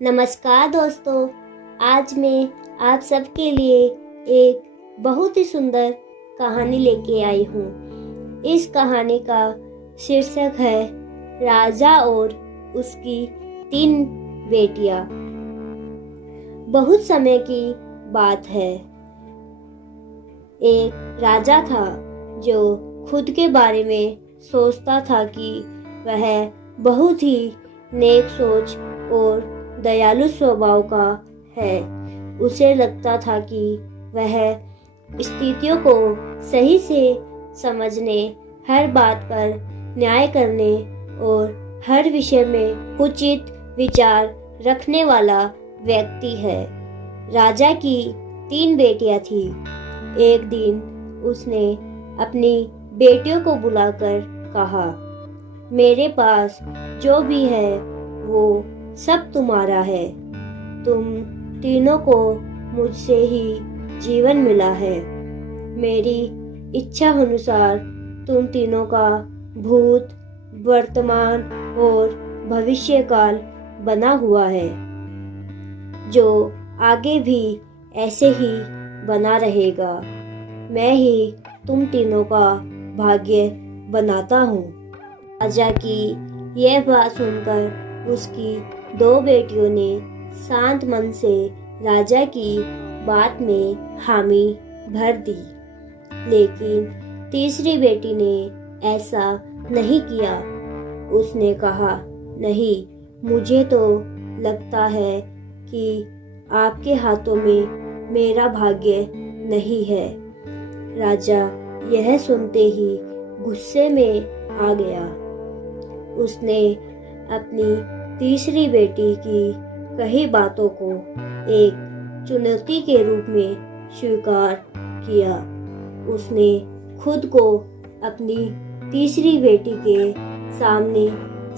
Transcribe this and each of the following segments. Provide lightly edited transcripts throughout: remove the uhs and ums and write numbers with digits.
नमस्कार दोस्तों, आज मैं आप सबके लिए एक बहुत ही सुंदर कहानी लेके आई हूँ। इस कहानी का शीर्षक है राजा और उसकी 3 बेटियां। बहुत समय की बात है। एक राजा था जो खुद के बारे में सोचता था कि वह बहुत ही नेक सोच और दयालु स्वभाव का है। उसे लगता था कि वह स्थितियों को सही से समझने, हर बात पर न्याय करने और हर विषय में उचित विचार रखने वाला व्यक्ति है। राजा की 3 बेटियां थी। एक दिन उसने अपनी बेटियों को बुलाकर कहा, मेरे पास जो भी है वो सब तुम्हारा है। तुम तीनों को मुझसे ही जीवन मिला है। मेरी इच्छा अनुसार तुम तीनों का भूत, वर्तमान और भविष्य काल बना हुआ है, जो आगे भी ऐसे ही बना रहेगा। मैं ही तुम तीनों का भाग्य बनाता हूँ। राजा की यह बात सुनकर उसकी 2 बेटियों ने शांत मन से राजा की बात में हामी भर दी, लेकिन तीसरी बेटी ने ऐसा नहीं किया। उसने कहा, नहीं, मुझे तो लगता है कि आपके हाथों में मेरा भाग्य नहीं है। राजा यह सुनते ही गुस्से में आ गया। उसने अपनी तीसरी बेटी की कही बातों को एक चुनौती के रूप में स्वीकार किया। उसने खुद को अपनी तीसरी बेटी के सामने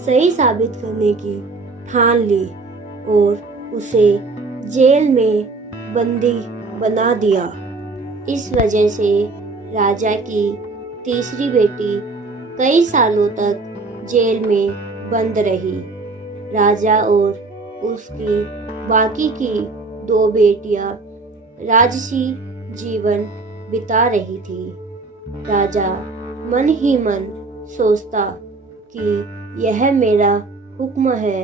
सही साबित करने की ठान ली और उसे जेल में बंदी बना दिया। इस वजह से राजा की तीसरी बेटी कई सालों तक जेल में बंद रही। राजा और उसकी बाकी की 2 बेटियां राजसी जीवन बिता रही थी। राजा मन ही मन सोचता कि यह मेरा हुक्म है,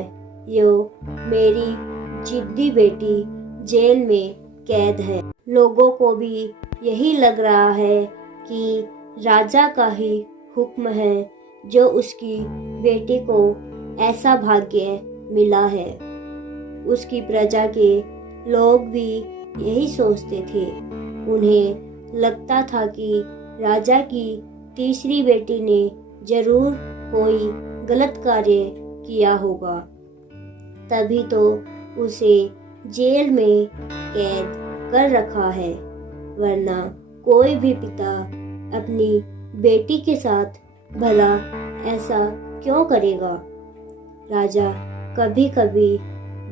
यो मेरी जिद्दी बेटी जेल में कैद है। लोगों को भी यही लग रहा है कि राजा का ही हुक्म है जो उसकी बेटी को ऐसा भाग्य मिला है। उसकी प्रजा के लोग भी यही सोचते थे। उन्हें लगता था कि राजा की तीसरी बेटी ने जरूर कोई गलत कार्य किया होगा, तभी तो उसे जेल में कैद कर रखा है। वरना कोई भी पिता अपनी बेटी के साथ भला ऐसा क्यों करेगा। राजा कभी कभी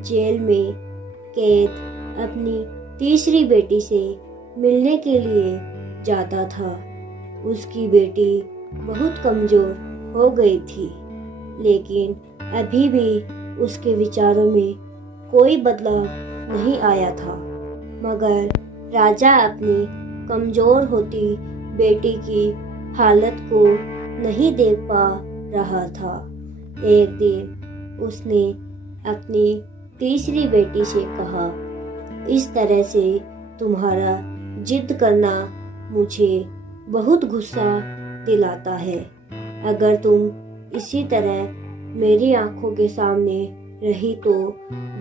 जेल में कैद अपनी तीसरी बेटी से मिलने के लिए जाता था। उसकी बेटी बहुत कमजोर हो गई थी, लेकिन अभी भी उसके विचारों में कोई बदलाव नहीं आया था। मगर राजा अपनी कमजोर होती बेटी की हालत को नहीं देख पा रहा था। एक दिन उसने अपनी तीसरी बेटी से कहा, इस तरह से तुम्हारा जिद करना मुझे बहुत गुस्सा दिलाता है। अगर तुम इसी तरह मेरी आंखों के सामने रही तो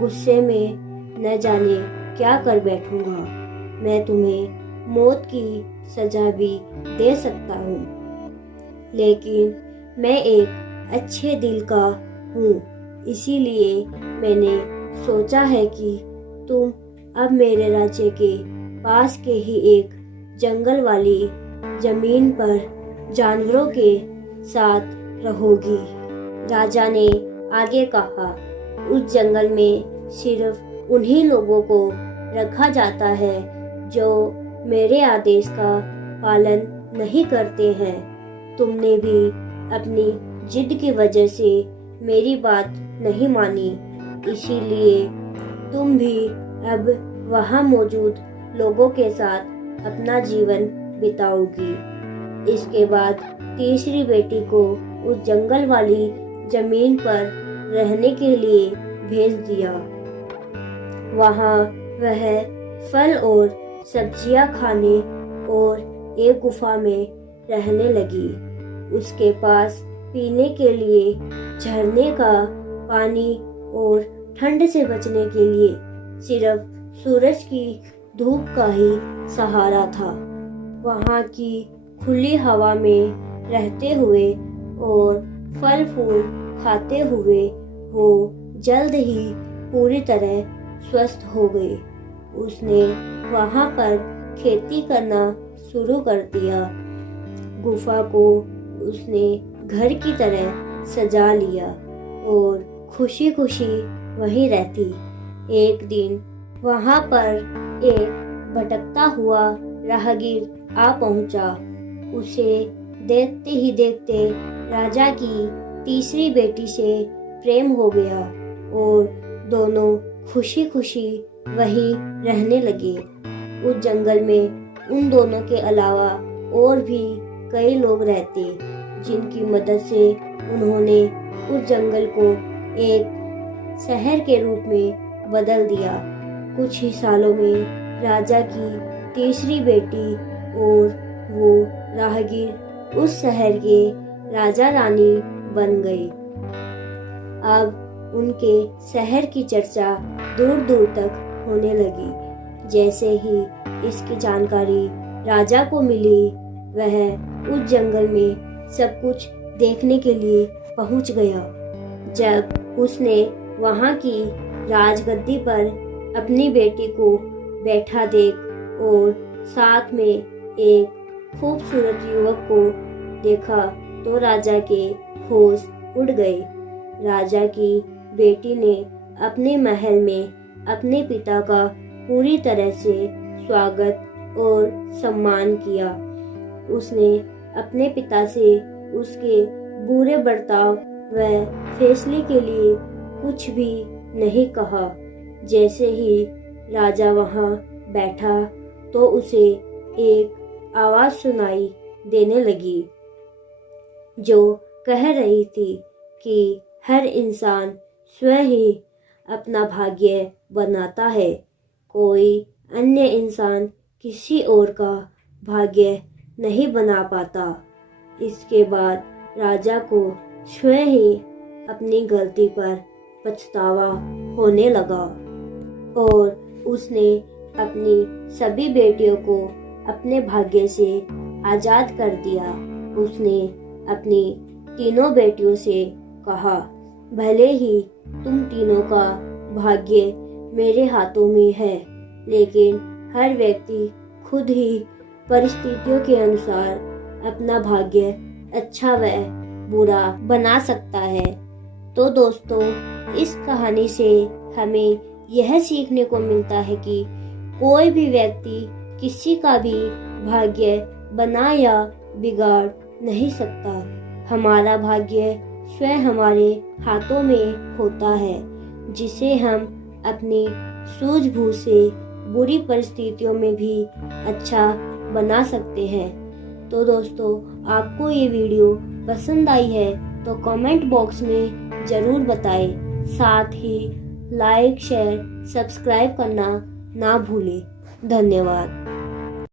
गुस्से में न जाने क्या कर बैठूंगा। मैं तुम्हें मौत की सजा भी दे सकता हूँ, लेकिन मैं एक अच्छे दिल का हूँ, इसीलिए मैंने सोचा है कि तुम अब मेरे राज्य के पास के ही एक जंगल वाली जमीन पर जानवरों के साथ रहोगी। राजा ने आगे कहा, उस जंगल में सिर्फ उन्हीं लोगों को रखा जाता है जो मेरे आदेश का पालन नहीं करते हैं। तुमने भी अपनी जिद की वजह से मेरी बात नहीं मानी, इसीलिए तुम भी अब वहाँ मौजूद लोगों के साथ अपना जीवन बिताओगी। इसके बाद तीसरी बेटी को उस जंगल वाली जमीन पर रहने के लिए भेज दिया। वहाँ वह फल और सब्जियां खाने और एक गुफा में रहने लगी। उसके पास पीने के लिए झरने का पानी और ठंड से बचने के लिए सिर्फ सूरज की धूप का ही सहारा था। वहाँ की खुली हवा में रहते हुए और फल फूल खाते हुए वो जल्द ही पूरी तरह स्वस्थ हो गई। उसने वहाँ पर खेती करना शुरू कर दिया। गुफा को उसने घर की तरह सजा लिया और खुशी खुशी वहीं रहती। एक दिन वहाँ पर एक भटकता हुआ राहगीर आ पहुंचा। उसे देखते ही देखते राजा की तीसरी बेटी से प्रेम हो गया और दोनों खुशी खुशी वहीं रहने लगे। उस जंगल में उन दोनों के अलावा और भी कई लोग रहते, जिनकी मदद से उन्होंने उस जंगल को एक शहर के रूप में बदल दिया। कुछ ही सालों में राजा की तीसरी बेटी और वो राहगीर उस शहर के राजा रानी बन गए। अब उनके शहर की चर्चा दूर दूर तक होने लगी। जैसे ही इसकी जानकारी राजा को मिली, वह उस जंगल में सब कुछ देखने के लिए पहुंच गया। जब उसने वहां की राजगद्दी पर अपनी बेटी को बैठा देख और साथ में एक खूबसूरत युवक को देखा तो राजा के होश उड़ गए। राजा की बेटी ने अपने महल में अपने पिता का पूरी तरह से स्वागत और सम्मान किया। उसने अपने पिता से उसके बुरे बर्ताव व फैसले के लिए कुछ भी नहीं कहा। जैसे ही राजा वहां बैठा तो उसे एक आवाज सुनाई देने लगी, जो कह रही थी कि हर इंसान स्वयं ही अपना भाग्य बनाता है, कोई अन्य इंसान किसी और का भाग्य नहीं बना पाता। इसके बाद राजा को स्वयं ही अपनी गलती पर पछतावा होने लगा और उसने अपनी सभी बेटियों को अपने भाग्य से आजाद कर दिया। उसने अपनी तीनों बेटियों से कहा, भले ही तुम तीनों का भाग्य मेरे हाथों में है, लेकिन हर व्यक्ति खुद ही परिस्थितियों के अनुसार अपना भाग्य अच्छा व बुरा बना सकता है। तो दोस्तों, इस कहानी से हमें यह सीखने को मिलता है कि कोई भी व्यक्ति किसी का भी भाग्य बना या बिगाड़ नहीं सकता। हमारा भाग्य स्वयं हमारे हाथों में होता है, जिसे हम अपनी सूझबूझ से बुरी परिस्थितियों में भी अच्छा बना सकते हैं। तो दोस्तों, आपको ये वीडियो पसंद आई है तो कमेंट बॉक्स में ज़रूर बताएं। साथ ही लाइक, शेयर, सब्सक्राइब करना ना भूलें। धन्यवाद।